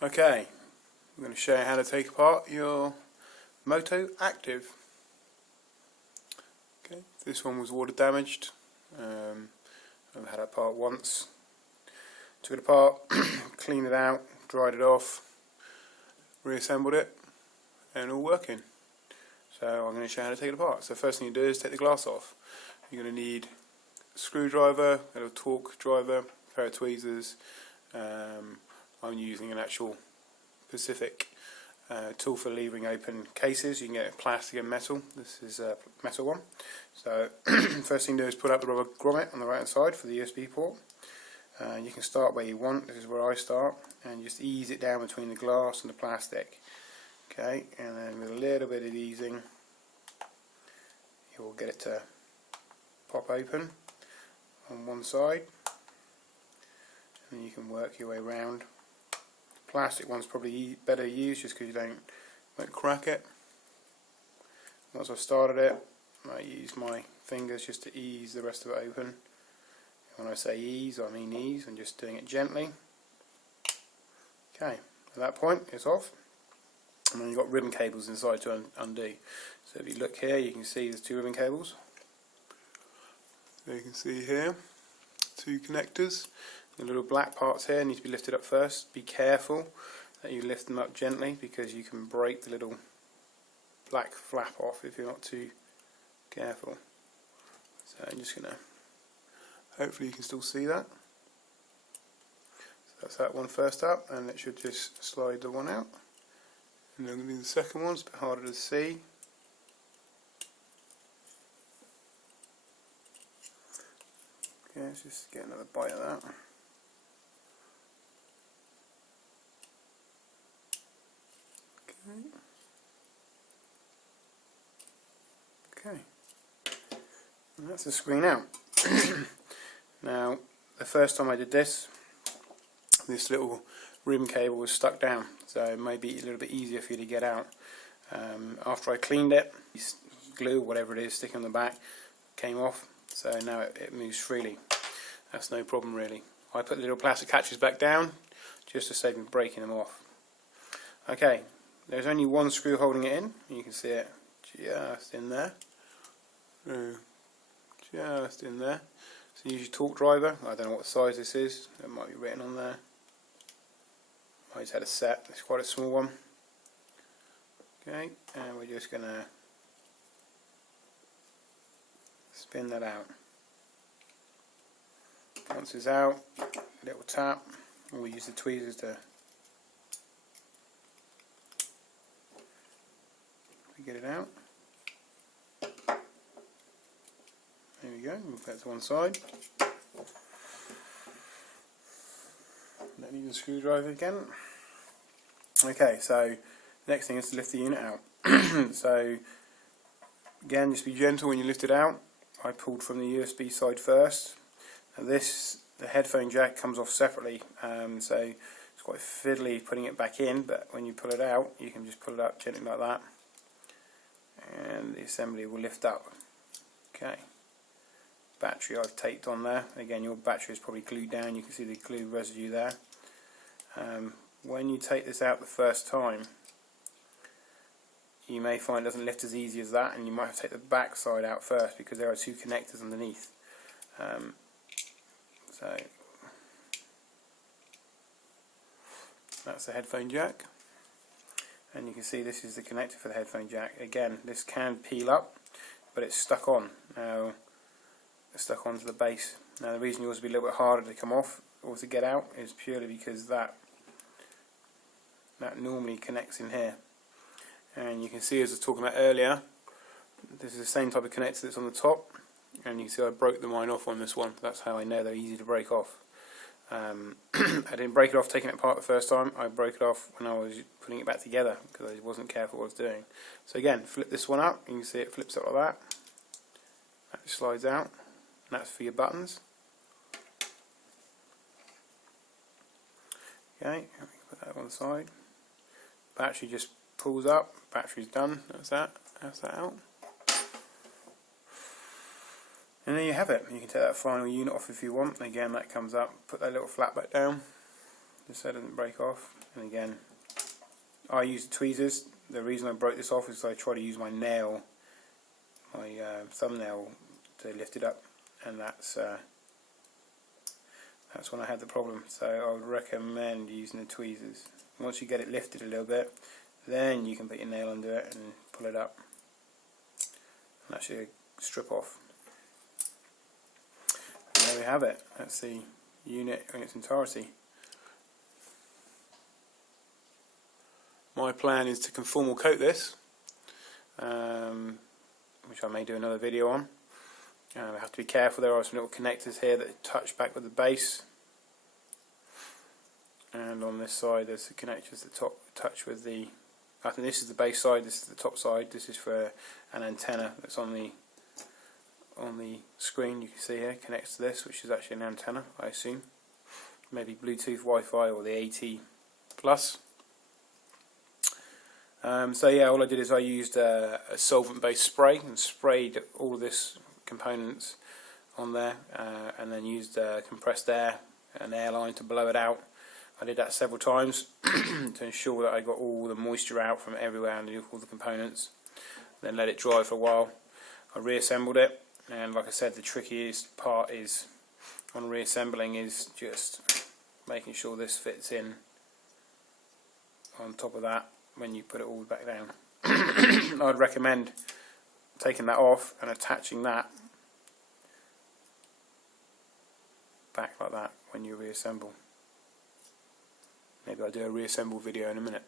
Okay, I'm going to show you how to take apart your MOTOACTV. Okay, this one was water damaged. I've had it apart once. Took it apart, cleaned it out, dried it off, reassembled it, and all working. So I'm going to show you how to take it apart. So first thing you do is take the glass off. You're going to need a screwdriver, a little torque driver, a pair of tweezers. I'm using an actual specific tool for leaving open cases. You can get plastic and metal. This is a metal one. So first thing to do is put out the rubber grommet on the right hand side for the USB port. You can start where you want. This is where I start, and just ease it down between the glass and the plastic. Okay, and then with a little bit of easing, you will get it to pop open on one side, and then you can work your way around. Plastic one's probably better used just because you won't crack it. Once I've started it, I use my fingers just to ease the rest of it open. When I say ease, I mean ease. I'm just doing it gently. Okay, at that point it's off, and then you've got ribbon cables inside to undo. So if you look here, you can see there's two ribbon cables. So you can see here, two connectors. The little black parts here need to be lifted up first. Be careful that you lift them up gently, because you can break the little black flap off if you're not too careful. So I'm just going to, hopefully you can still see that. So that's that one first up, and it should just slide the one out. And then I'm going to do the second one. It's a bit harder to see. Okay, let's just get another bite of that. Okay, and that's the screen out. Now, the first time I did this little ribbon cable was stuck down, so it may be a little bit easier for you to get out. After I cleaned it, glue, whatever it is, sticking on the back, came off, so now it moves freely. That's no problem really. I put the little plastic catches back down just to save me breaking them off. Okay, there's only one screw holding it in. You can see it just in there. Just in there. So use your torque driver. I don't know what size this is. It might be written on there. I just had a set. It's quite a small one. Okay, and we're just going to spin that out. Once it's out, a little tap, and we'll use the tweezers to get it out. There we go, we'll put that to one side. Then use the screwdriver again. Okay, so next thing is to lift the unit out. So again, just be gentle when you lift it out. I pulled from the USB side first. Now the headphone jack comes off separately, so it's quite fiddly putting it back in, but when you pull it out, you can just pull it out gently like that, and the assembly will lift up. Okay. Battery I've taped on there. Again, your battery is probably glued down. You can see the glue residue there. When you take this out the first time, you may find it doesn't lift as easy as that, and you might have to take the back side out first because there are two connectors underneath. So that's the headphone jack, and you can see this is the connector for the headphone jack. Again, this can peel up, but it's stuck on. Now it's stuck onto the base. Now the reason yours will be a little bit harder to come off or to get out is purely because that normally connects in here. And you can see, as I was talking about earlier, this is the same type of connector that's on the top, and you can see I broke the mine off on this one. That's how I know they're easy to break off. I didn't break it off taking it apart the first time. I broke it off when I was putting it back together because I wasn't careful what I was doing. So again, flip this one up. You can see it flips up like that. That just slides out, and that's for your buttons. Okay, put that on the side. Battery just pulls up. Battery's done. That's that. That's that out. And there you have it. You can take that final unit off if you want. Again, that comes up. Put that little flap back down, just so it doesn't break off. And again, I use the tweezers. The reason I broke this off is I tried to use my nail, my thumbnail, to lift it up, and that's when I had the problem. So I would recommend using the tweezers. Once you get it lifted a little bit, then you can put your nail under it and pull it up, and actually strip off. And there we have it. That's the unit in its entirety. My plan is to conformal coat this, which I may do another video on. I have to be careful. There are some little connectors here that touch back with the base, and on this side there's the connectors that touch with the, I think this is the base side, this is the top side. This is for an antenna that's on the screen. You can see here, connects to this, which is actually an antenna, I assume. Maybe Bluetooth, Wi-Fi, or the AT Plus. So yeah, all I did is I used a solvent-based spray and sprayed all of this components on there, and then used compressed air, an airline, to blow it out. I did that several times to ensure that I got all the moisture out from everywhere and all the components. Then let it dry for a while. I reassembled it, and like I said, the trickiest part is on reassembling is just making sure this fits in on top of that when you put it all back down. I'd recommend taking that off and attaching that back like that when you reassemble. Maybe I'll do a reassemble video in a minute.